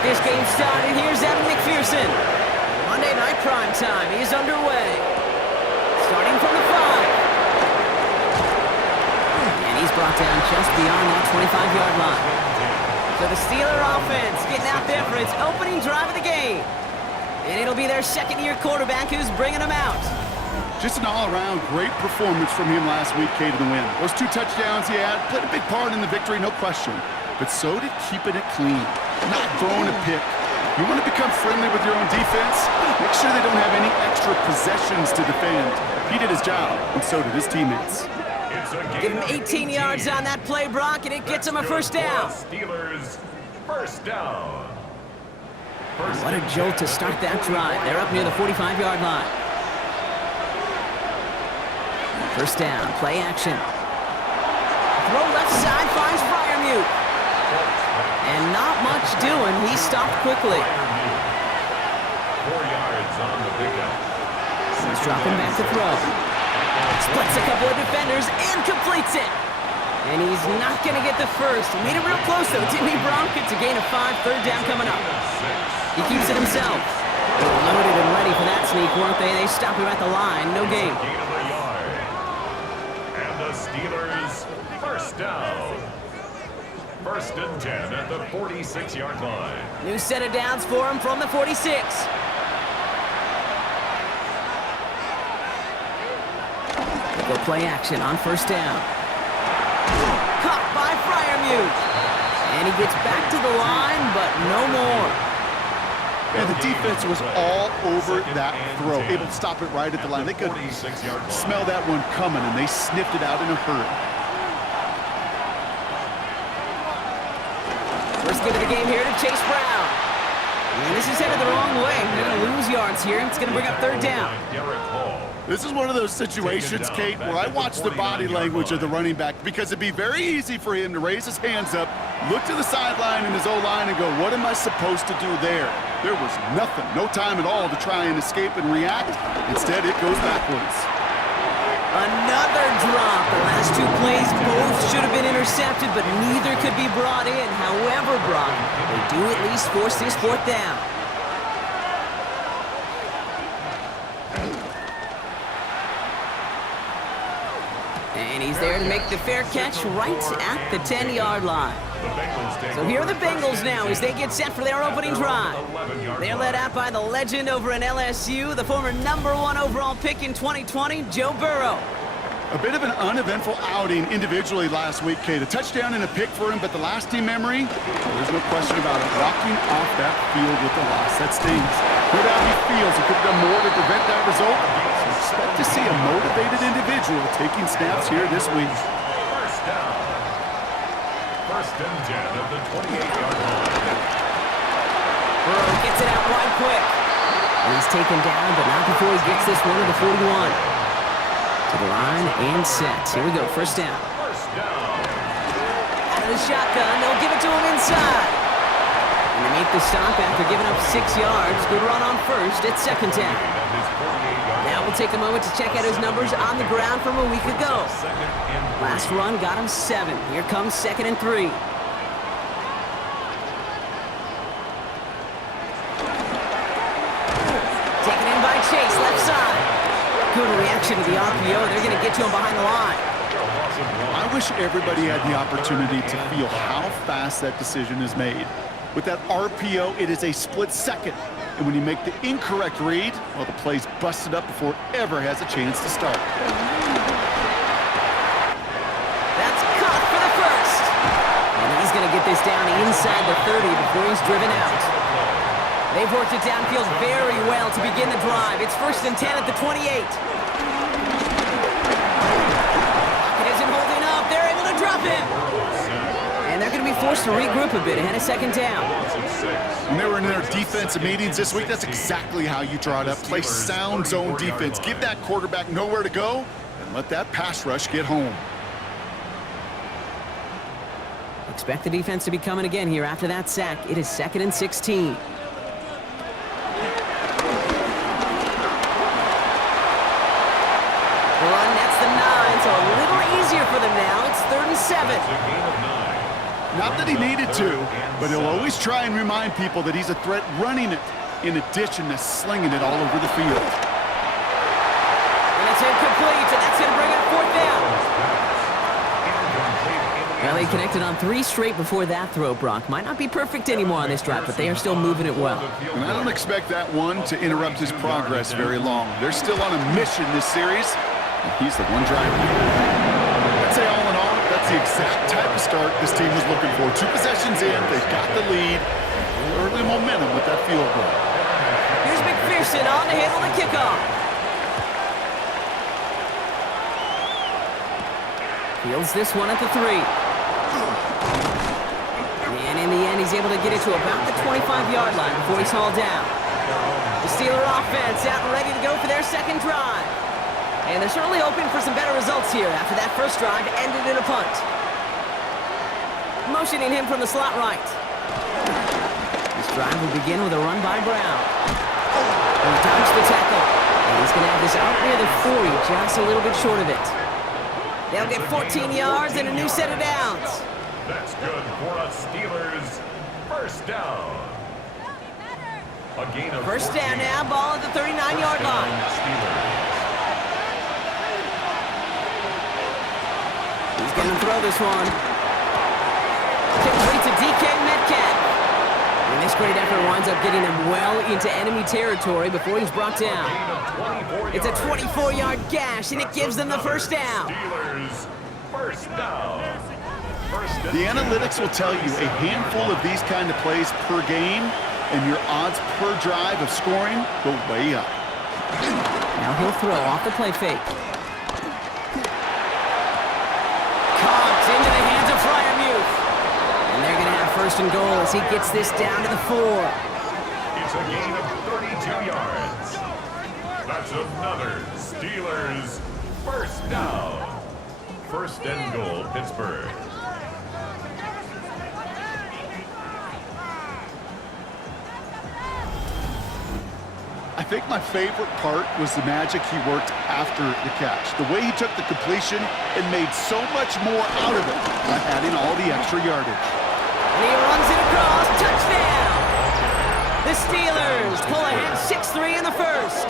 get this game started. Here's Evan McPherson. Monday night prime time. He's underway. Starting from the 5. And he's brought down just beyond that 25-yard line. So the Steeler offense getting out there for its opening drive of the game. And it'll be their second-year quarterback who's bringing them out. Just an all-around great performance from him last week, Kate, to the win. Those 2 touchdowns he had played a big part in the victory, no question. But so did keeping it clean, not throwing a pick. You want to become friendly with your own defense? Make sure they don't have any extra possessions to defend. He did his job, and so did his teammates. Give him 18 yards on that play, Brock, and it gets him a first down. Steelers, first down. What a jolt to start that drive. They're up near the 45-yard line. First down, play action. Throw left side, finds Freiermuth. And not much doing. He stopped quickly. 4 yards on the pickup. He's dropping back to throw. Splits a couple of defenders and completes it. And he's not going to get the first. He made it real close, though, didn't he, Bronk? It's a gain of 5, third down coming up. He keeps it himself. They were loaded and ready for that sneak, weren't they? They stop him at the line. No gain. And the Steelers, first down. First and 10 at the 46-yard line. New set of downs for him from the 46. Go play action on first down. Caught by Freiermuth. And he gets back to the line, but no more. And the defense was all over that throw, able to stop it right at the line. They could smell that one coming, and they sniffed it out in a hurry. First get of the game here to Chase Brown. And this is headed the wrong way. They're going to lose yards here. It's going to bring up third down. This is one of those situations, Kate, where I watch the body language of the running back because it'd be very easy for him to raise his hands up, look to the sideline in his O-line and go, what am I supposed to do there? There was nothing, no time at all to try and escape and react. Instead, it goes backwards. Another drop. The last 2 plays both should have been intercepted, but neither could be brought in. However, Brock, they do at least force this fourth down. And he's there to make the fair catch right at the 10-yard line. So here are the Bengals now as they get set for their opening drive. They're led out by the legend over in LSU, the former #1 overall pick in 2020, Joe Burrow. A bit of an uneventful outing individually last week, Kate. A touchdown and a pick for him, but the lasting memory, well, there's no question about it, walking off that field with the loss. That stings. No doubt he feels he could have done more to prevent that result. So expect to see a motivated individual taking snaps here this week. First down. First and 10 of the 28-yard line. Burrow gets it out wide quick. And he's taken down, but not before he gets this one to the 41. To the line and set. Here we go, first down. First down. Out of the shotgun, they'll give it to him inside. And they make the stop after giving up 6 yards. Good run on first at second down. Now we'll take a moment to check out his numbers on the ground from a week ago. Last run got him 7. Here comes second and 3. Taken in by Chase, left side. Good reaction to the RPO. They're going to get to him behind the line. I wish everybody had the opportunity to feel how fast that decision is made. With that RPO, it is a split second. And when you make the incorrect read, well, the play's busted up before it ever has a chance to start. That's caught for the first. And he's going to get this down inside the 30 before he's driven out. They've worked it downfield very well to begin the drive. It's first and 10 at the 28. It isn't holding up. They're able to drop him. And they're going to be forced to regroup a bit ahead of second down. When they were in their defensive meetings this week, that's exactly how you draw it up. Play sound zone defense. Give that quarterback nowhere to go and let that pass rush get home. Expect the defense to be coming again here after that sack. It is second and 16. Run, that's the 9, so a little easier for them now. It's third and 7. Not that he needed to, but he'll always try and remind people that he's a threat running it, in addition to slinging it all over the field. And it's incomplete, and that's going to bring up fourth down. Well, he connected on 3 straight before that throw, Brock. Might not be perfect anymore on this drive, but they are still moving it well. And I don't expect that one to interrupt his progress very long. They're still on a mission this series, and he's the one driving it. I'd say all in all, that's the exact type of start this team was looking for. 2 possessions in, they've got the lead. Early momentum with that field goal. Here's McPherson on to handle the kickoff. Fields this one at the 3. And in the end, he's able to get it to about the 25-yard line before he's hauled down. The Steeler offense out and ready to go for their second drive. And they're certainly hoping for some better results here after that first drive ended in a punt. Motioning him from the slot right. This drive will begin with a run by Brown. He dodged the tackle. And he's going to have this out near the 40, just a little bit short of it. They'll get 14 yards and a new set of downs. That's good for a Steelers first down. A gain of First down now, ball at the 39-yard line. He's going to throw this one. Complete to DK Metcalf. And this great effort winds up getting him well into enemy territory before he's brought down. It's a 24-yard gash, and it gives them the first down. Steelers first down. The analytics will tell you a handful of these kind of plays per game, and your odds per drive of scoring go way up. Now he'll throw off the play fake. Caught into the hands of Freiermuth. And they're going to have first and goal as he gets this down to the 4. It's a gain of 32 yards. That's another Steelers first down. First and goal, Pittsburgh. I think my favorite part was the magic he worked after the catch. The way he took the completion and made so much more out of it by adding all the extra yardage. And he runs it across. Touchdown! The Steelers pull ahead 6-3 in the first.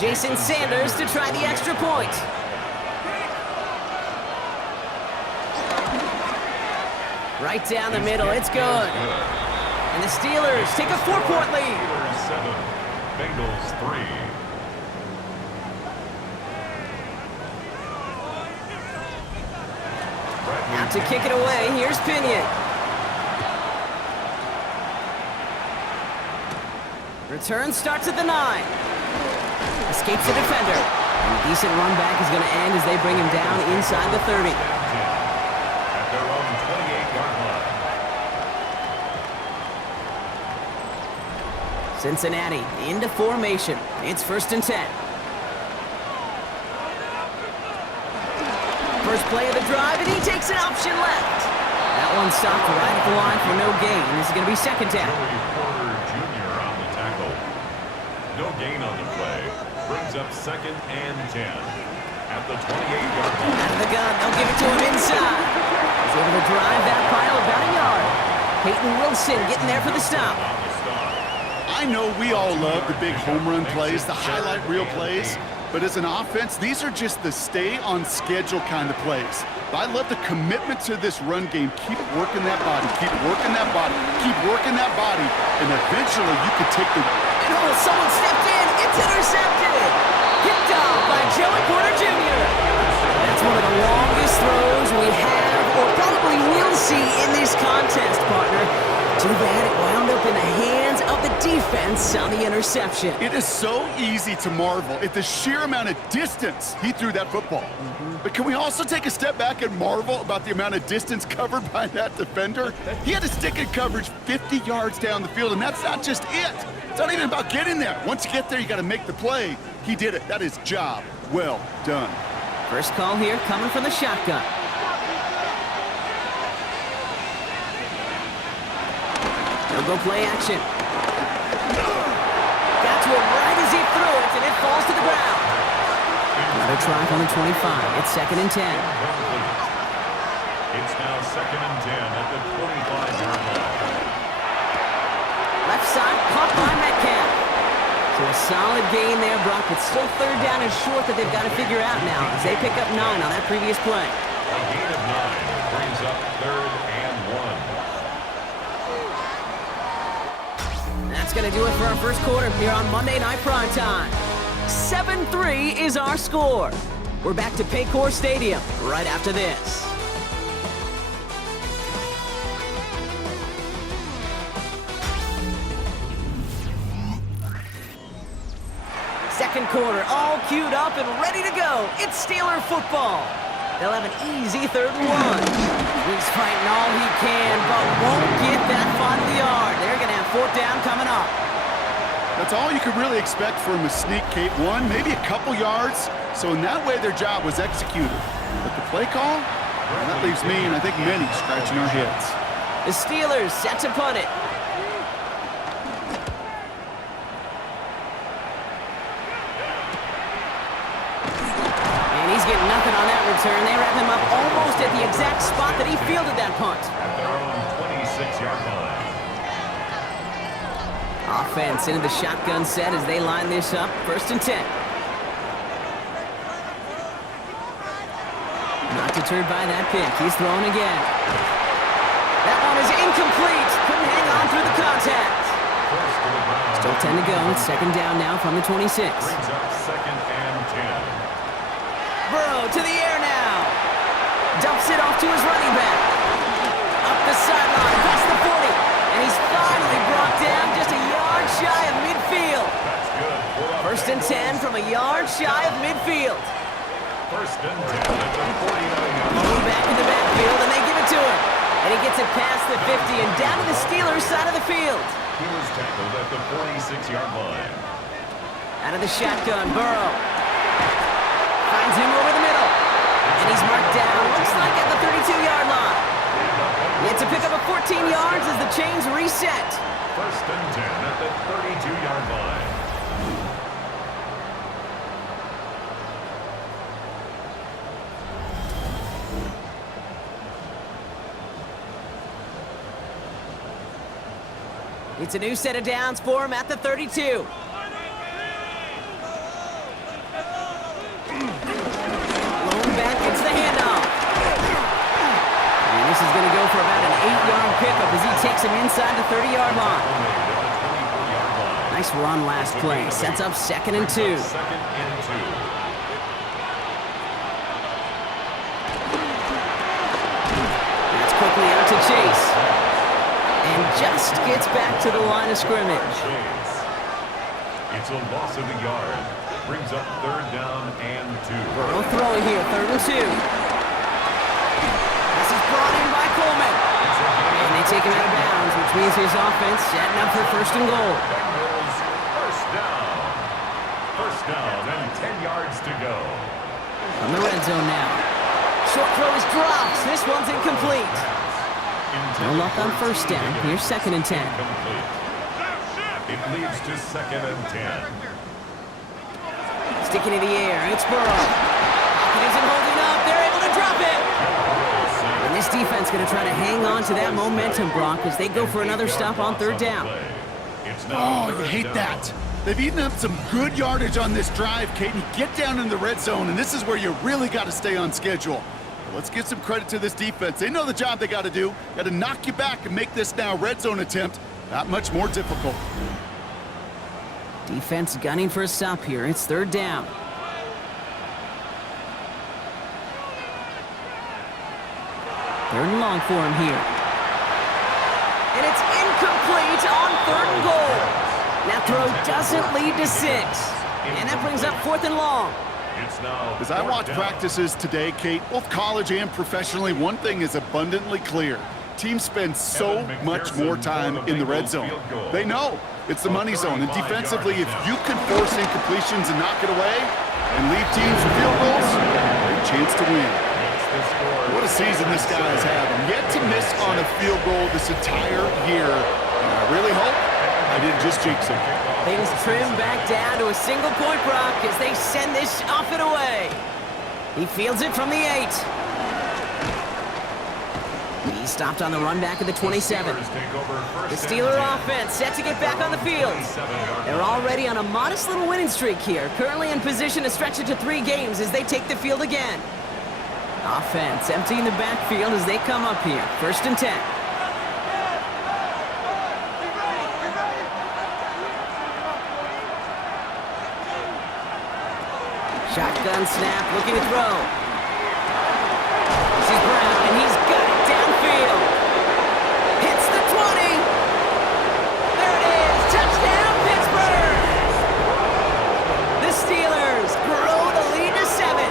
Jason Sanders to try the extra point. Right down the middle, it's good. And the Steelers take a 4-point lead. Steelers 7, Bengals 3. Now to kick it away, here's Pinion. Return starts at the 9. Escapes the defender. And a decent run back is going to end as they bring him down inside the 30. At their own 28-yard line. Cincinnati into formation. It's first and 10. First play of the drive, and he takes an option left. That one stopped right at the line for no gain. This is going to be second down. Porter Jr. on the tackle. No gain on the play. Brings up second and 10 at the 28-yard line. Out of the gun, they'll give it to him inside. He's able to drive that pile about a yard. Peyton Wilson getting there for the stop. I know we all love the big home run plays, the highlight reel plays, but as an offense, these are just the stay-on-schedule kind of plays. I love the commitment to this run game. Keep working that body, keep working that body, keep working that body, and eventually you can take the... And oh, someone stepped in. It's intercepted. Picked off by Joey Porter Jr. That's one of the longest throws we have or probably will see in this contest, partner. Too bad it wound up in the hands of the defense on the interception. It is so easy to marvel at the sheer amount of distance he threw that football. But can we also take a step back and marvel about the amount of distance covered by that defender? He had to stick in coverage 50 yards down the field, and that's not just it. It's not even about getting there. Once you get there, you got to make the play. He did it. That is job well done. First call here coming from the shotgun. They'll go play action. Got to it right as he threw it, and it falls to the ground. Another try on the 25. It's 2nd and 10. It's now 2nd and 10 at the 25-yard line. Left side, caught by Metcalf. So a solid gain there, Brock, but still 3rd down and short that they've got to figure out now as they pick up 9 on that previous play. A gain of 9 brings up 3rd and 1. That's going to do it for our first quarter here on Monday Night Primetime. 7-3 is our score. We're back to Paycor Stadium right after this. Second quarter, all queued up and ready to go. It's Steeler football. They'll have an easy 3rd and 1. He's fighting all he can, but won't get that final yard. They're going to have 4th down coming up. That's all you could really expect from a sneak, Kate. 1, maybe a couple yards. So in that way, their job was executed. But the play call, well, that leaves me and I think many scratching our heads. The Steelers set to punt it. And he's getting nothing on that return. They wrap him up almost at the exact spot that he fielded that punt. At their own 26-yard line. Offense into the shotgun set as they line this up. 1st and 10. Not deterred by that pick. He's throwing again. That one is incomplete. Couldn't hang on through the contact. Still 10 to go. It's 2nd down now from the 26. Brings up 2nd and 10. Burrow to the air now. Dumps it off to his running back. Up the sideline, past the 40. And he's finally brought down just a yard shy of midfield. That's good. 1st and 10 from a yard shy of midfield. 1st and 10 at the 49-yard line. Moving back in the backfield, and they give it to him. And he gets it past the 50 and down to the Steelers' side of the field. He was tackled at the 46-yard line. Out of the shotgun, Burrow. Finds him over the middle. And he's marked down, looks like at the 32-yard line. He had to pick up a 14 yards as the chains reset. 1st and 10 at the 32-yard line. It's a new set of downs for him at the 32. Gets the handoff. And this is going to go for about an 8-yard pickup as he takes him inside the 30-yard line. Nice run last play. Sets up 2nd and 2. 2nd and 2. That's quickly out to Chase. And just gets back to the line of scrimmage. It's a loss of a yard. Brings up 3rd down and 2. Burrow throwing here, 3rd and 2. This is brought in by Coleman. And they take him out of bounds, which means his offense setting up for 1st and goal. Bengals, 1st down. 1st down and 10 yards to go. From the red zone now. Short throw is dropped. This one's incomplete. No luck on 1st down. Here's 2nd and 10. Incomplete. It leads to 2nd and 10. Sticking in the air, it's Burrow. Hopkins isn't holding up. They're able to drop it. And this defense going to try to hang on to that momentum, Brock, as they go for another stop on 3rd down. Oh, you hate that. They've eaten up some good yardage on this drive, Kate. You get down in the red zone, and this is where you really got to stay on schedule. Let's give some credit to this defense. They know the job they got to do. Got to knock you back and make this now red zone attempt that much more difficult. Defense gunning for a stop here. It's 3rd down. 3rd and long for him here. And it's incomplete on 3rd and goal. That throw doesn't lead to 6. And that brings up 4th and long. As I watch practices today, Kate, both college and professionally, one thing is abundantly clear. Teams spend so much more time in the red zone. They know it's the money zone. And defensively, if you can force incompletions and knock it away and leave teams with field goals, great chance to win. What a season this guy has had. Yet to miss on a field goal this entire year. And I really hope I didn't just jinx him. Things trim back down to a single point, Brock, as they send this off and away. He fields it from the 8. He stopped on the run back at the 27. The Steeler offense set to get back on the field. They're already on a modest little winning streak here, currently in position to stretch it to 3 games as they take the field again. Offense emptying the backfield as they come up here. 1st and 10. Shotgun snap, looking to throw. This is Brown, and he's got it downfield. Hits the 20. There it is. Touchdown, Pittsburgh. The Steelers grow the lead to 7.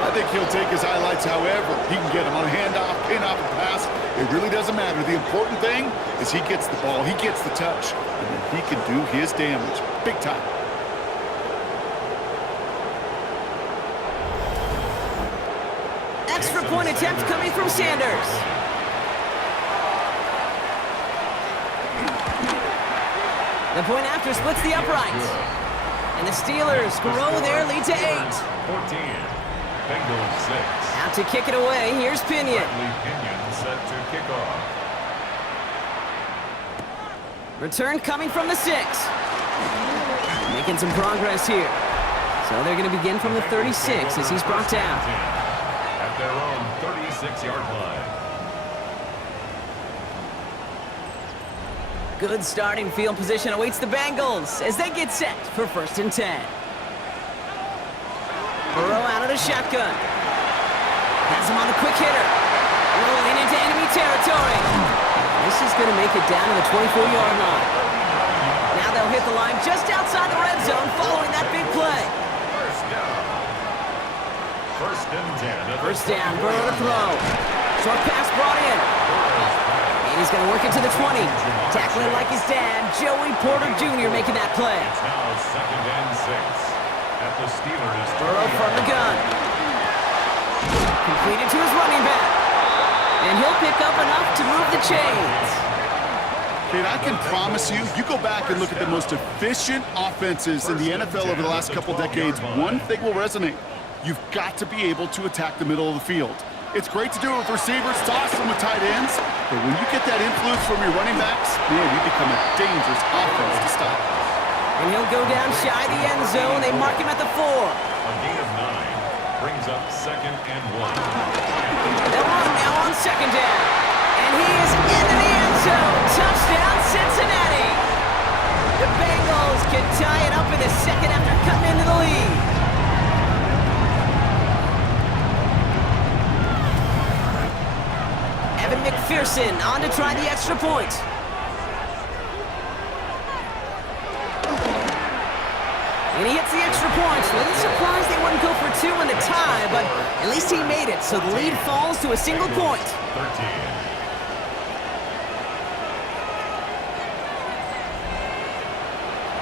I think he'll take his highlights however he can get them on a handoff, pin-off, and pass. It really doesn't matter. The important thing is he gets the ball, he gets the touch, and then he can do his damage. Big time. Extra point attempt coming from Sanders. The point after splits the uprights. And the Steelers grow their lead to 8. 14. Bengals 6. Out to kick it away, here's Pinion. Pinion set to kick off. Return coming from the 6. Making some progress here. So they're going to begin from the 36 as he's brought down. At their own 36-yard line. Good starting field position awaits the Bengals as they get set for 1st and 10. Burrow out of the shotgun. Has him on the quick hitter. Rolling into enemy territory. This is going to make it down to the 24-yard line. Now they'll hit the line just outside the red zone following that big play. First down. 1st and 10. First down, Burrow to throw. Short pass brought in. And he's going to work it to the 20. Tackling like his dad, Joey Porter Jr. making that play. It's now 2nd and 6. At the Steelers. Burrow from the gun. Completed to his running back. And he'll pick up enough to move the chains. Kate, I can promise you, you go back and look at the most efficient offenses in the NFL over the last couple decades, one thing will resonate. You've got to be able to attack the middle of the field. It's great to do it with receivers, toss them with tight ends, but when you get that influence from your running backs, man, you become a dangerous offense to stop. And he'll go down shy of the end zone. They mark him at the 4. A gain of 9 brings up 2nd and 1. They're on now on 2nd down. And he is into the end zone. Touchdown, Cincinnati. The Bengals can tie it up in the 2nd after cutting into the lead. Evan McPherson on to try the extra point. And he hits the extra point. A little surprised they wouldn't go for 2 in the tie, but at least he made it, so the lead falls to a single point. 13.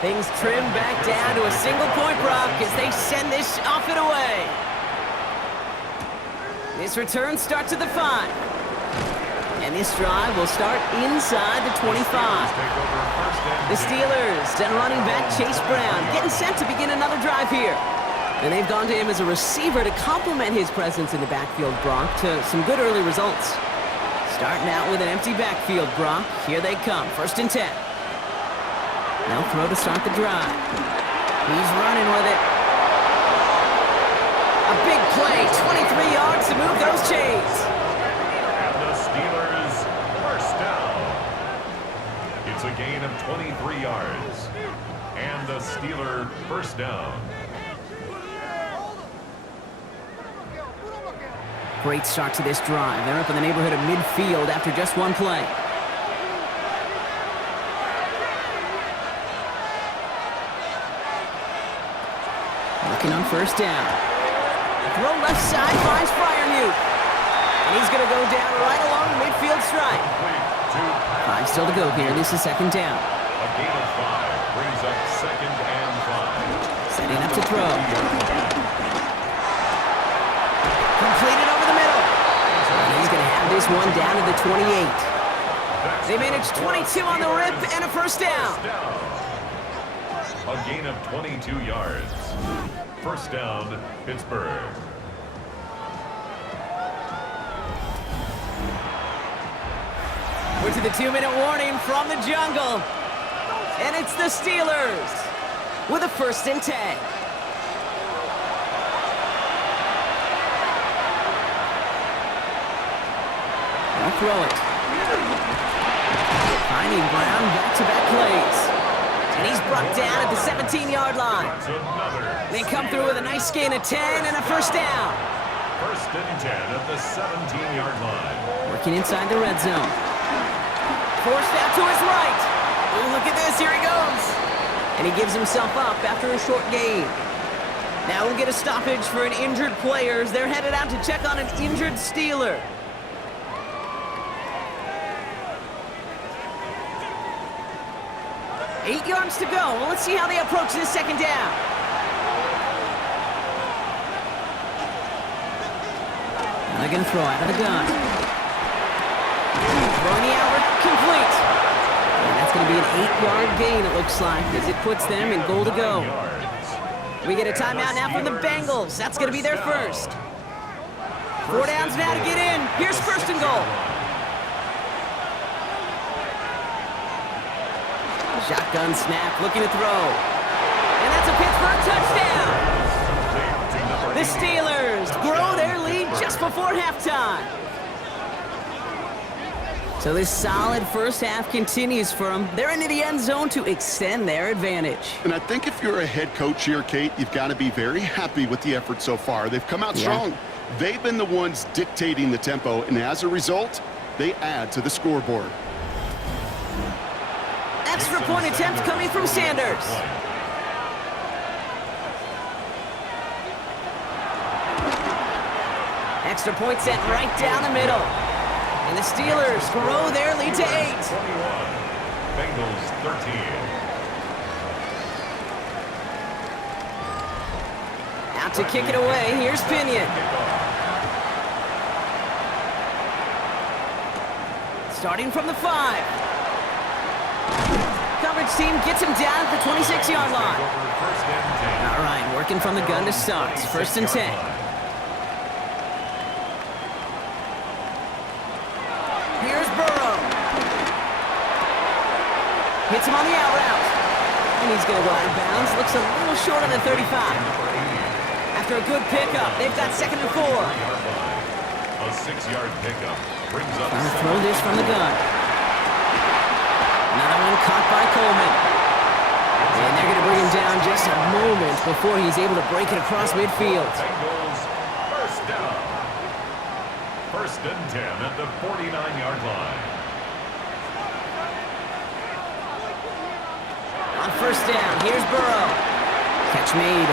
Things trim back down to a single point, Brock, as they send this off and away. This return starts at the 5. And this drive will start inside the 25. The Steelers send running back Chase Brown, getting set to begin another drive here. And they've gone to him as a receiver to complement his presence in the backfield, Brock, to some good early results. Starting out with an empty backfield, Brock. Here they come, 1st and 10. Now throw to start the drive. He's running with it. A big play, 23 yards to move those chains. And the Steelers, 1st down. It's a gain of 23 yards. And the Steeler 1st down. Great start to this drive. They're up in the neighborhood of midfield after just one play. Looking on 1st down. Throw left side finds Freiermuth. And he's going to go down right along the midfield stripe. 5 still to go here. This is 2nd down. A gain of 5 brings up 2nd and 5. Setting up to throw. Completed over the middle. And he's going to have this one down to the 28. They managed 22 on the rip and a first down. A gain of 22 yards. First down, Pittsburgh. We're to the 2-minute warning from the jungle. And it's the Steelers with a 1st and 10. They'll throw it. Finding Brown back-to-back plays. And he's brought down at the 17-yard line. They come through with a nice gain of 10 and a first down. 1st and 10 at the 17-yard line. Working inside the red zone. Forced out to his right. Oh, look at this. Here he goes. And he gives himself up after a short gain. Now we'll get a stoppage for an injured player as they're headed out to check on an injured Steeler. Eight yards to go. Well, let's see how they approach this second down. Now they're going to throw out of the gun. Throwing the out, complete. And that's going to be an 8-yard gain, it looks like, as it puts them in goal to go. We get a timeout now from the Bengals. That's going to be their first. 4 downs now to get in. Here's 1st and goal. Shotgun snap, looking to throw. And that's a Pittsburgh touchdown. The Steelers grow their lead just before halftime. So this solid first half continues for them. They're into the end zone to extend their advantage. And I think if you're a head coach here, Kate, you've got to be very happy with the effort so far. They've come out strong. They've been the ones dictating the tempo, and as a result, they add to the scoreboard. Extra point attempt coming from Sanders. Extra point sent right down the middle. And the Steelers grow their lead to 8. 21. Bengals 13. Out to kick it away. Here's Pinion. Starting from the 5. Coverage team gets him down at the 26-yard line. All right, working from the gun to start. 1st and 10. Here's Burrow. Hits him on the out route. And he's going to go out of bounds. Looks a little short on the 35. After a good pickup, they've got 2nd and 4. A 6-yard pickup brings up. Trying to throw this from the gun. Another one caught by Coleman. And they're going to bring him down just a moment before he's able to break it across midfield. Bengals first down. 1st and 10 at the 49-yard line. On 1st down, here's Burrow. Catch made.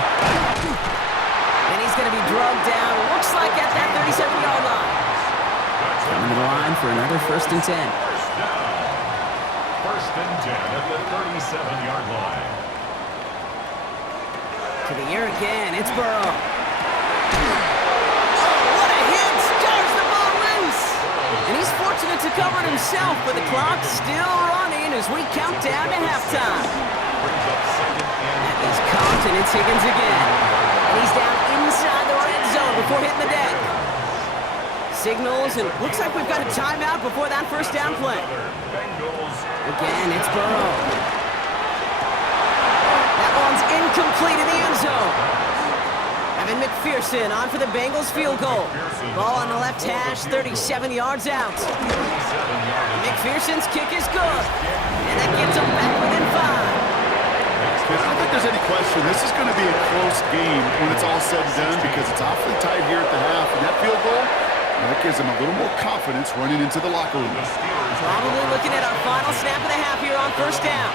And he's going to be drugged down, looks like at that 37-yard line. Coming to the line for another 1st and 10. 1st and 10 at the 37-yard line. To the air again, it's Burrow. Oh, what a hit! Stars the ball loose! And he's fortunate to cover it himself, but the clock's still running as we count down to halftime. That is caught, and it's Higgins again. And he's down inside the red zone before hitting the deck. Signals, and looks like we've got a timeout before that 1st down play. Again, it's Burrow. That one's incomplete in the end zone. Evan McPherson on for the Bengals field goal. Ball on the left hash, 37 yards out. McPherson's kick is good. And that gets him back within 5. I don't think there's any question. This is going to be a close game when it's all said and done because it's awfully tight here at the half. And that field goal, that gives them a little more confidence running into the locker room. Probably looking at our final snap of the half here on 1st down.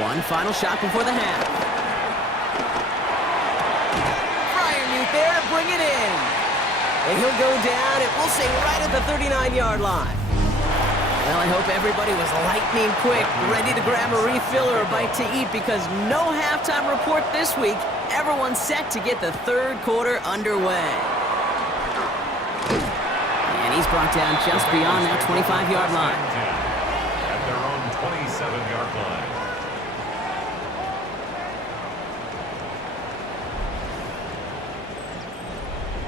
One final shot before the half. Fryermuth there to bring it in. And he'll go down, and we'll say right at the 39-yard line. Well, I hope everybody was lightning quick, ready to grab a refill or a bite to eat because no halftime report this week. Everyone's set to get the 3rd quarter underway. And he's brought down just beyond that 25-yard line. At their own 27-yard line.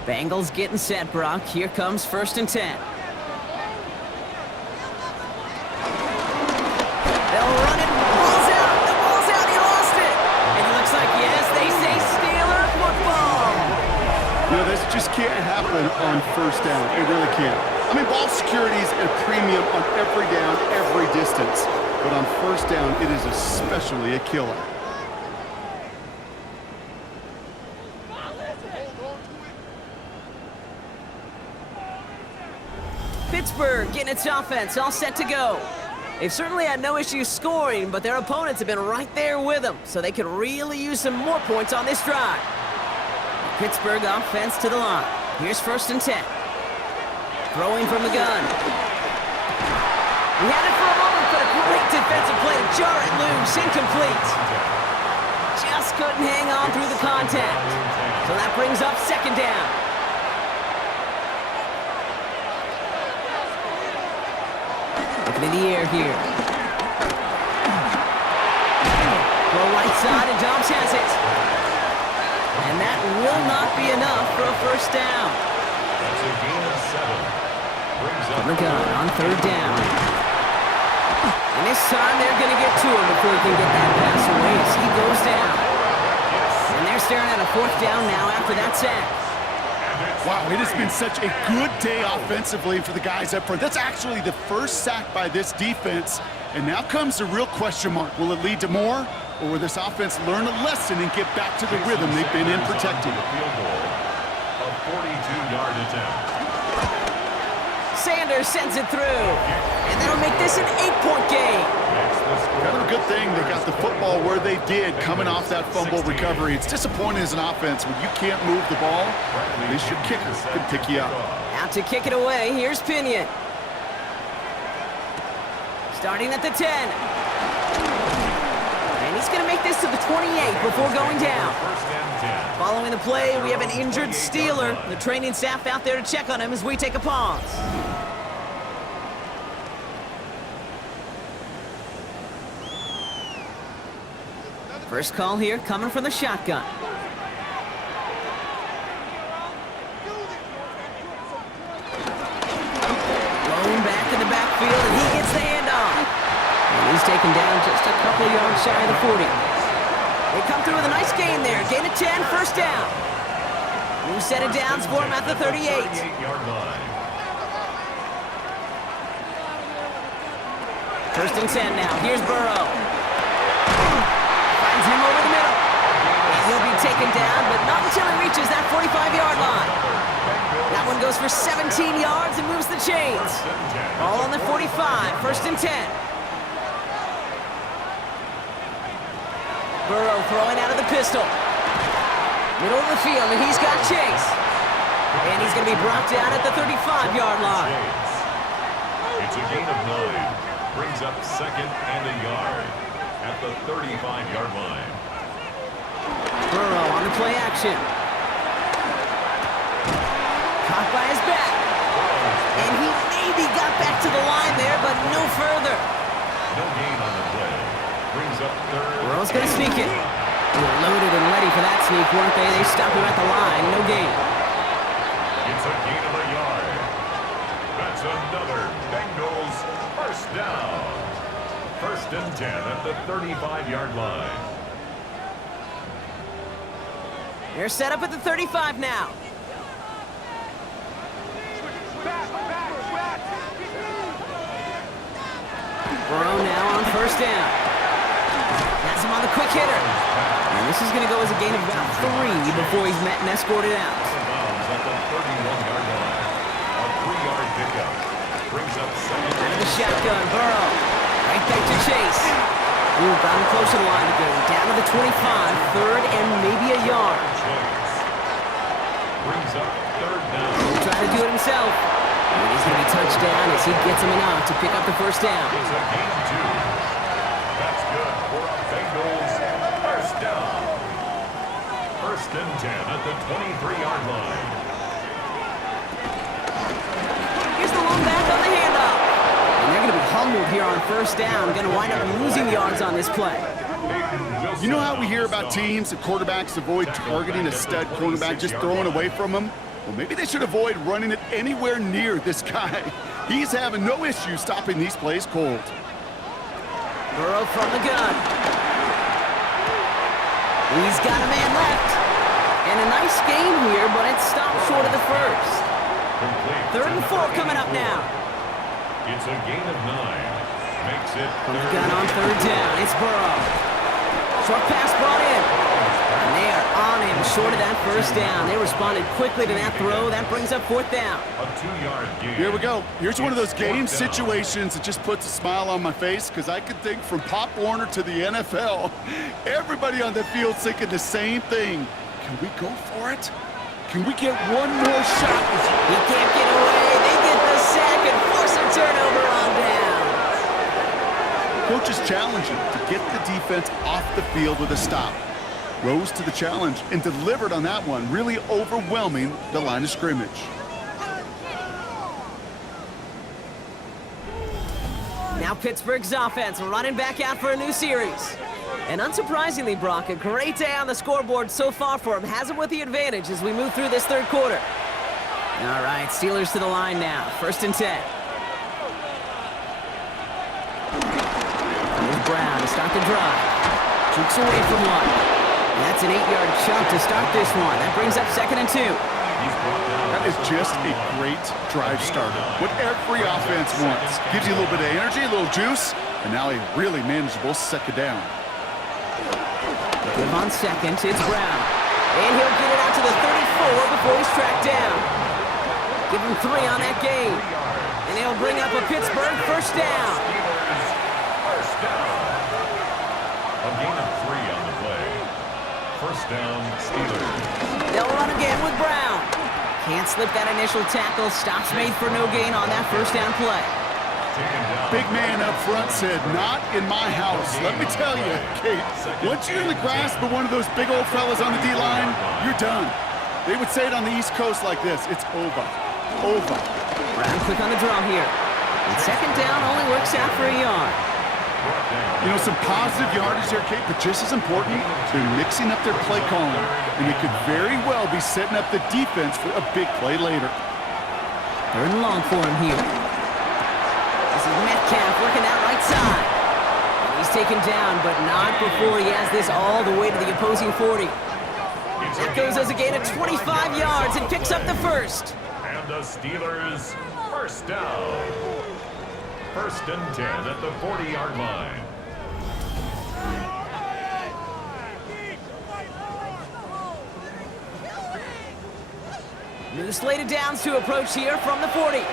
Bengals getting set, Brock. Here comes 1st and 10. They'll run it. Ball's out. The ball's out. He lost it. And it looks like, yes, they say Steeler football. You know, this just can't happen on 1st down. It really can't. I mean, ball security is at a premium on every down, every distance. But on 1st down, it is especially a killer. Pittsburgh getting its offense all set to go. They've certainly had no issues scoring, but their opponents have been right there with them, so they could really use some more points on this drive. Pittsburgh offense to the line. Here's 1st and 10. Throwing from the gun. He had it for a moment, but a great defensive play to jar it loose. Incomplete. Just couldn't hang on through the contact. So that brings up 2nd down. Looking in the air here. Throw right side, and Dobbs has it. And that will not be enough for a 1st down. That's a gain of 7. Brings up the gun on 3rd down. And this time they're going to get to him before he can get that pass away as he goes down. And they're staring at a 4th down now after that sack. Wow, it has been such a good day offensively for the guys up front. That's actually the 1st sack by this defense. And now comes the real question mark. Will it lead to more? Or will this offense learn a lesson and get back to the rhythm they've been in protecting? Field goal, a 42-yard attempt. Sanders sends it through. And that'll make this an 8-point game. Kind of a good thing they got the football where they did coming off that fumble recovery. It's disappointing as an offense when you can't move the ball. At least your kicker can pick you up. Out to kick it away, here's Pinion. Starting at the 10. And he's going to make this to the 28 before going down. Following the play, we have an injured Steeler. The training staff out there to check on him as we take a pause. First call here coming from the shotgun. Thrown back in the backfield, and he gets the handoff. And he's taken down just a couple of yards shy of the 40. They come through with a nice gain there. Gain of 10, 1st down. New set of downs for him at the 38. 38-yard line. 1st and 10 now. Here's Burrow. Finds him over the middle. And he'll be taken down, but not until he reaches that 45-yard line. That one goes for 17 yards and moves the chains. All on the 45. 1st and 10. Burrow throwing out of the pistol. Middle of the field, and he's got Chase. And he's going to be brought down at the 35-yard line. It's a gain of 9. Brings up 2nd and a yard at the 35-yard line. Burrow on the play action. Caught by his back. And he maybe got back to the line there, but no further. No gain on the play. Brings up 3rd. Burrow's going to sneak it. They were loaded and ready for that sneak, weren't they? They stopped him at the line. No gain. It's a gain of a yard. That's another Bengals 1st down. 1st and 10 at the 35-yard line. They're set up at the 35 now. Burrow now on 1st down. Has him on the quick hitter. And this is going to go as a gain of about 3 before he's met and escorted out. At the 31-yard line. A 3-yard pickup. Brings up 2nd. Out of the shotgun, Burrow. Right back to Chase. Ooh, got him close to the line again. Down to the 25, 3rd and maybe a yard. Chase brings up 3rd down. He'll try to do it himself. And he's going to be touched down as he gets him enough to pick up the 1st down. It's a gain of 2. That's good for a Bengals 1st down. 1st and 10 at the 23-yard line. Here's the backfield here on first down. Going to wind up losing yards on this play. You know how we hear about teams that quarterbacks avoid targeting a stud cornerback, just throwing away from him? Well, maybe they should avoid running it anywhere near this guy. He's having no issue stopping these plays cold. Burrow from the gun. He's got a man left. And a nice game here, but it stopped short of the first. 3rd and 4 coming up now. It's a gain of 9. Makes it From the gun on 3rd down, it's Burrow. Short pass brought in. And they are on him short of that first down. They responded quickly to that throw. That brings up 4th down. a 2-yard gain. Here we go. Here's one of those game situations that just puts a smile on my face, because I can think from Pop Warner to the NFL, everybody on the field's thinking the same thing. Can we go for it? Can we get one more shot? He can't get away. They get the sack and force a turnover on down. Coach is challenging to get the defense off the field with a stop. Rose to the challenge and delivered on that one, really overwhelming the line of scrimmage. Now Pittsburgh's offense running back out for a new series. And unsurprisingly, Brock, a great day on the scoreboard so far for him. Has him with the advantage as we move through this 3rd quarter. All right, Steelers to the line now. 1st and 10. Here's Brown to start the drive. Jukes away from one. That's an 8-yard chunk to start this one. That brings up 2nd and 2. That is just a great drive starter. What every offense wants. Gives you a little bit of energy, a little juice, and now a really manageable 2nd down. Give on 2nd, it's Brown. And he'll get it out to the 34 before he's tracked down. Give him 3 on that game. And he'll bring up a Pittsburgh 1st down. First down. A gain of 3 on the play. 1st down, Steelers. They'll run again with Brown. Can't slip that initial tackle. Stops made for no gain on that 1st down play. Big man up front said, "Not in my house." Let me tell you, Kate, once you're in the grasp of one of those big old fellas on the D-line, you're done. They would say it on the East Coast like this: it's over. Over. Brown quick on the draw here. And 2nd down only works out for a yard. You know, some positive yardage there, Kate, but just as important, they're mixing up their play calling, and they could very well be setting up the defense for a big play later. 3rd and long for him here. This is Metcalf working that right side. And he's taken down, but not before he has this all the way to the opposing 40. That goes as a gain of 25 yards and picks up the 1st. And the Steelers, 1st down. 1st and 10 at the 40-yard line. New slate of downs to approach here from the 40.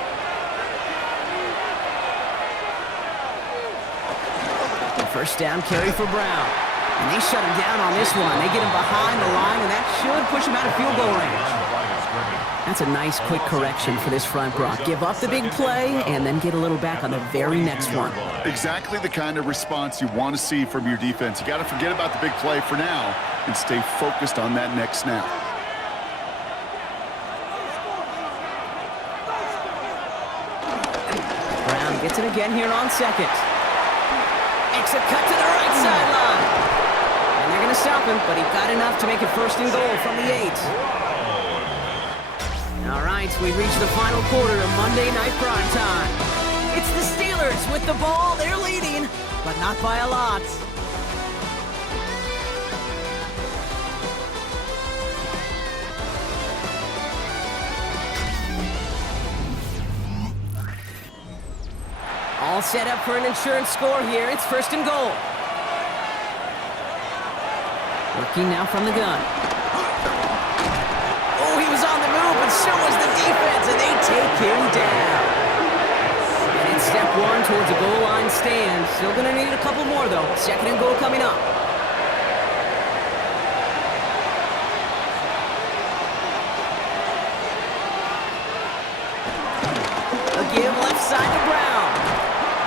The 1st down carry for Brown. And they shut him down on this one. They get him behind the line, and that should push him out of field goal range. That's a nice, quick correction for this front, Brock. Give up the big play, and then get a little back on the very next one. Exactly the kind of response you want to see from your defense. You got to forget about the big play for now and stay focused on that next snap. Brown gets it again here on 2nd. Makes a cut to the right sideline. And they're going to stop him, but he got enough to make it 1st and goal from the 8. All right, we've reached the final quarter of Monday Night Prime Time. It's the Steelers with the ball. They're leading, but not by a lot. All set up for an insurance score here. It's 1st and goal. Working now from the gun. Oh, he was on the move, but so was the defense, and they take him down. And it's step 1 towards a goal line stand. Still going to need a couple more, though. 2nd and goal coming up. A give left side to Brown.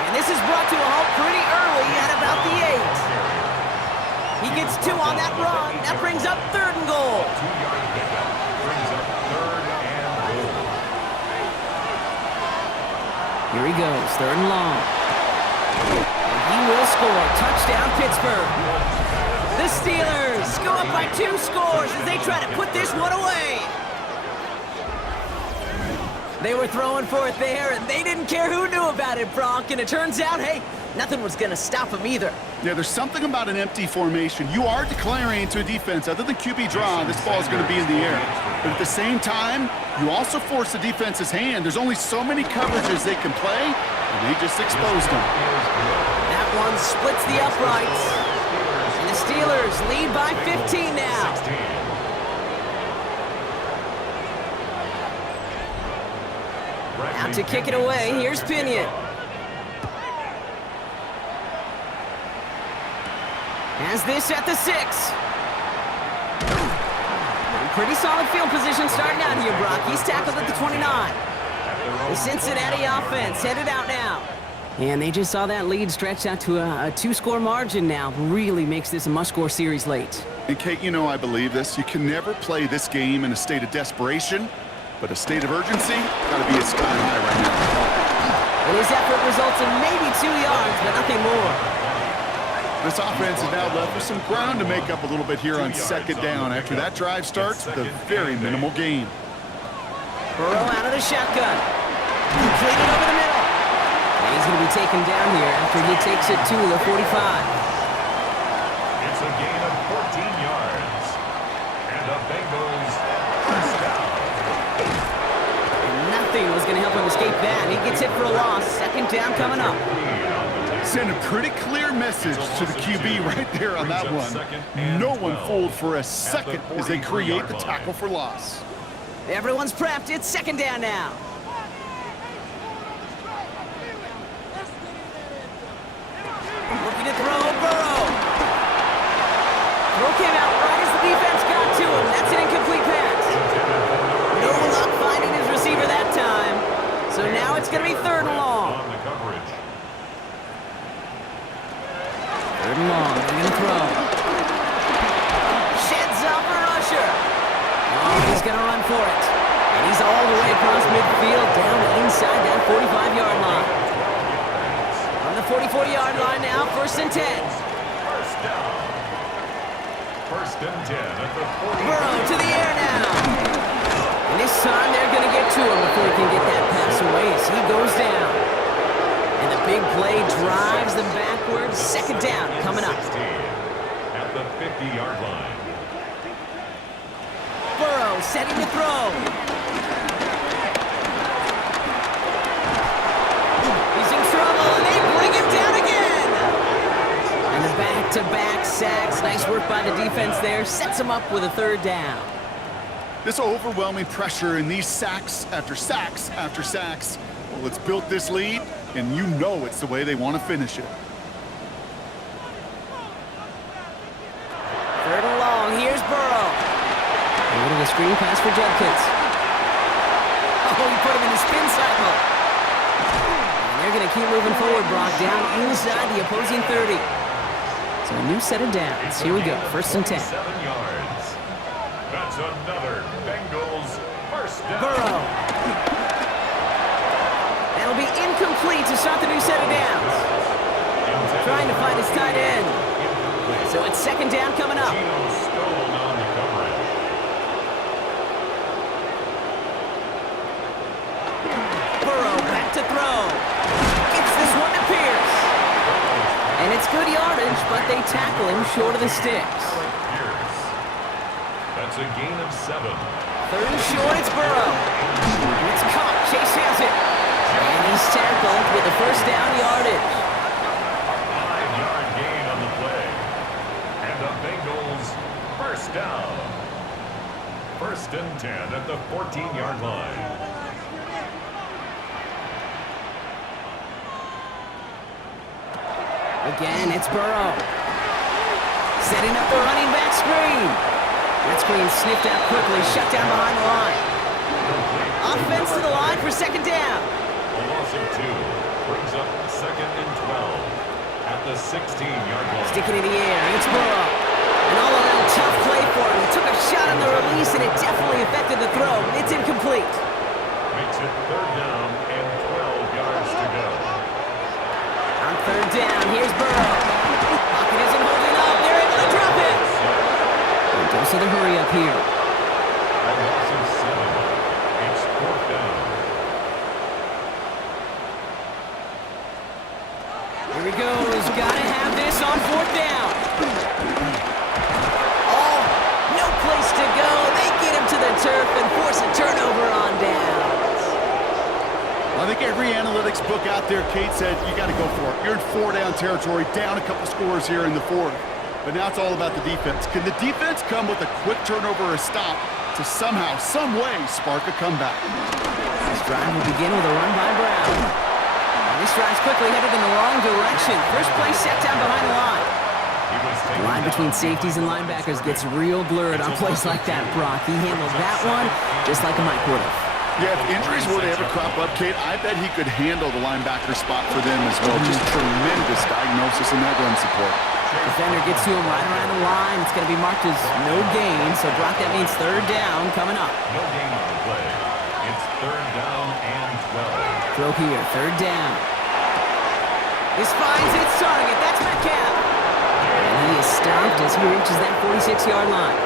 And this is brought to a halt pretty early at about the 8. He gets 2 on that run. That brings up 3rd and goal. 2-yard pickup brings up 3rd and goal. Here he goes, 3rd and long. He will score. Touchdown, Pittsburgh. The Steelers go up by 2 scores as they try to put this one away. They were throwing for it there, and they didn't care who knew about it, Bronk. And it turns out, hey, nothing was going to stop them either. Yeah, there's something about an empty formation. You are declaring to a defense, other than QB draw, this ball is going to be in the air. But at the same time, you also force the defense's hand. There's only so many coverages they can play, and they just exposed them. That one splits the uprights. And the Steelers lead by 15 now. Out to kick it away, here's Pinion. Has this at the 6. Pretty solid field position starting out here, Brock. He's tackled at the 29. The Cincinnati offense headed out now. And they just saw that lead stretched out to a 2-score margin now. Really makes this a must-score series late. And Kate, you know I believe this. You can never play this game in a state of desperation, but a state of urgency got to be at sky high right now. And his effort results in maybe 2 yards, but nothing more. This offense is now left with some ground to make up a little bit here on second down after that drive starts with a very minimal gain. Burrow out of the shotgun. Completed over the middle. And he's going to be taken down here after he takes it to the 45. It's a gain of 14 yards. And the Bengals first down. And nothing was going to help him escape that. He gets hit for a loss. Second down coming up. Send a pretty clear message to the QB right there on that one. No one fooled for a second as they create the tackle for loss. Everyone's prepped. It's second down now. Looking to throw, Burrow. Throw came out right as the defense got to him. That's an incomplete pass. No luck finding his receiver that time. So now it's going to be 3rd and long. Third and long, they're going to throw. Sheds off a rusher. Oh, he's going to run for it. And he's all the way across midfield, down inside that 45-yard line. On the 44-yard line now, 1st and 10. First down. 1st and 10 at the 40. Burrow to the air now. And this time they're going to get to him before he can get that pass away as he goes down. And the big play drives them backwards. Second down coming up. At the 50-yard line. Burrow setting to throw. He's in trouble, and they bring him down again. And the back-to-back sacks. Nice work by the defense there. Sets him up with a 3rd down. This overwhelming pressure and these sacks after sacks after sacks, well, it's built this lead, and you know it's the way they want to finish it. 3rd and long, here's Burrow. A little of a screen pass for Jenkins. Oh, he put him in the spin cycle. And they're going to keep moving forward, Brock, down inside the opposing 30. So a new set of downs. Here we go, 1st and 10. 7 yards. That's another Bengals first down. Burrow. That'll be incomplete to start the new set of downs. Trying to find his tight end. So it's second down coming up. Burrow back to throw. Gets this one to Pierce. And it's good yardage, but they tackle him short of the sticks. That's a gain of 7. 3rd and short, it's Burrow. It's caught. Chase has it. And he's tackled with the 1st down yardage. 5-yard gain on the play. And the Bengals first down. 1st and 10 at the 14-yard line. Again, it's Burrow. Setting up the running back screen. That screen sniffed out quickly, shut down behind the line. Offense to the line for second down. A loss of 2 brings up 2nd and 12 at the 16-yard line. Sticking in the air, it's Burrow. An all-around tough play for him. He took a shot on the release, and it definitely affected the throw. It's incomplete. Makes it 3rd down and 12 yards to go. On Third down, here's Burrow. Pocket isn't holding up, they're able to drop it. And dose of the hurry up here. A loss of 7. It's 4th down. Here he goes, gotta have this on 4th down. Oh, no place to go. They get him to the turf and force a turnover on downs. I think every analytics book out there, Kate, said you got to go for it. You're in 4-down territory, down a couple scores here in the 4th. But now it's all about the defense. Can the defense come with a quick turnover or a stop to somehow, some way, spark a comeback? This drive will begin with a run by Brown. And this drive's quickly headed in the wrong direction. First play set down behind the line. The line between safeties and linebackers gets real blurred on plays like that, Brock. He handled that one just like a Mike would have. Yeah, if injuries were to ever crop up, Kate, I bet he could handle the linebacker spot for them as well. Just tremendous diagnosis in that run support. Defender gets to him right around the line. It's going to be marked as no gain. So, Brock, that means 3rd down coming up. No gain on the play. It's 3rd down and 12. Throw here, 3rd down. This finds its target. That's Metcalf. And he is stopped as he reaches that 46-yard line.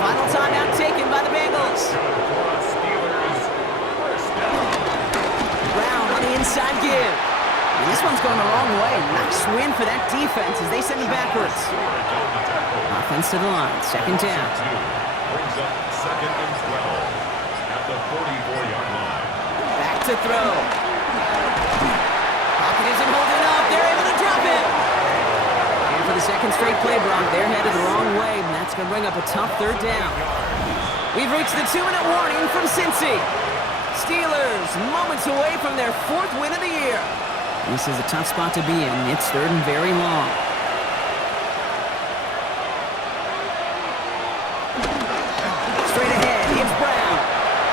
Final timeout taken by the Bengals. Brown on the inside give. And this one's going the wrong way. Nice win for that defense as they send him backwards. Offense to the line, 2nd down. Brings up 2nd and 12 at the 44-yard line. Back to throw. Pocket isn't holding up. They're able to drop it. And for the 2nd straight play, Brock, they're headed the wrong way, and that's going to bring up a tough 3rd down. We've reached the 2-minute warning from Cincy. Steelers moments away from their 4th win of the year. This is a tough spot to be in. It's 3rd and very long. Straight ahead, it's Brown.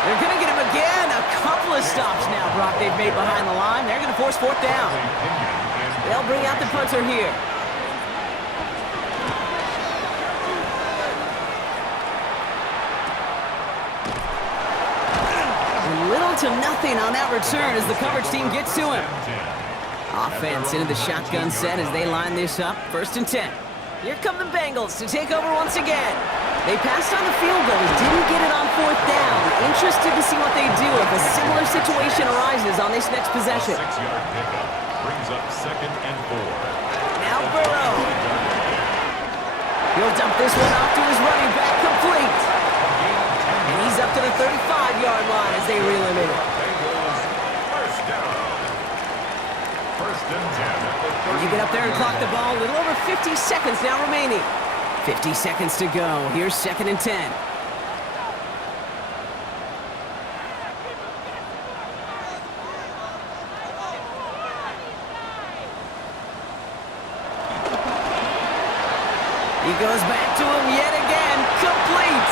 They're going to get him again. A couple of stops now, Brock, they've made behind the line. They're going to force 4th down. They'll bring out the punter here. Little to nothing on that return as the coverage team gets to him. Offense into the shotgun set as they line this up. 1st and 10. Here come the Bengals to take over once again. They passed on the field goal, didn't get it on 4th down. Interested to see what they do if a similar situation arises on this next possession. 6-yard pickup brings up 2nd and 4. Now Burrow. He'll dump this one off to his running back, complete. And he's up to the 35-yard line as they reel him in. Bengals, 1st down. 1st and 10 at the 30. You get up there and clock the ball. A little over 50 seconds now remaining. 50 seconds to go. Here's 2nd and 10. He goes back to him yet again. Complete.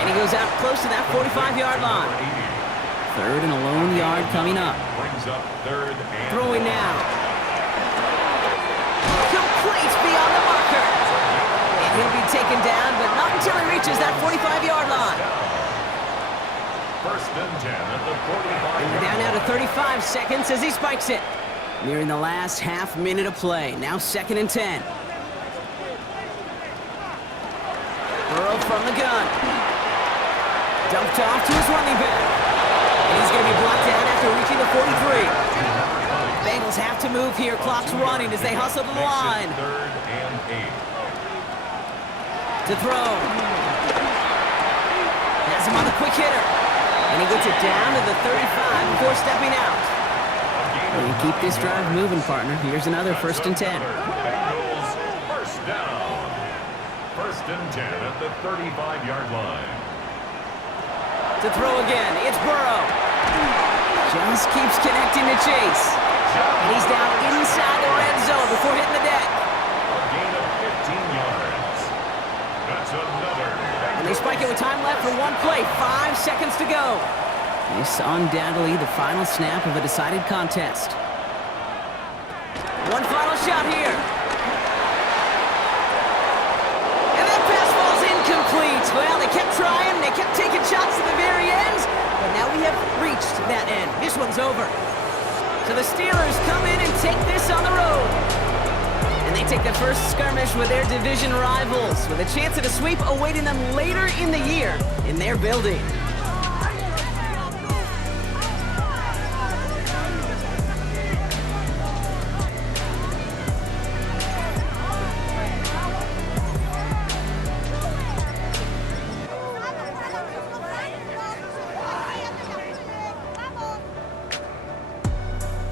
And he goes out close to that 45-yard line. 3rd and a lone yard coming up. Brings up 3rd and Throwing now. Complete beyond the marker. And he'll be taken down, but not until he reaches that 45-yard line. 1st and 10 at the 45. And we're down now to 35 seconds as he spikes it. Nearing the last half minute of play. Now 2nd and 10. Burrow from the gun. Dumped off to his running back. And he's going to be blocked down after reaching the 43. Bengals have to move here. Clock's running as they hustle to the line. 3rd and 8. To throw. Has him on the quick hitter. And he gets it down to the 35 before stepping out. And you keep this drive moving, partner. Here's another 1st and 10. Bengals, 1st down. 1st and 10 at the 35-yard line. To throw again, it's Burrow. Just keeps connecting to Chase. And he's down inside the red zone before hitting the deck. A gain of 15 yards. That's another. And they spike it with time left for one play. 5 seconds to go. This undoubtedly the final snap of a decided contest. One final shot here. And that pass falls incomplete. Well, they kept trying. They kept taking shots to the very end. But now we have reached that end. This one's over. So the Steelers come in and take this on the road. And they take the first skirmish with their division rivals, with a chance at a sweep awaiting them later in the year in their building.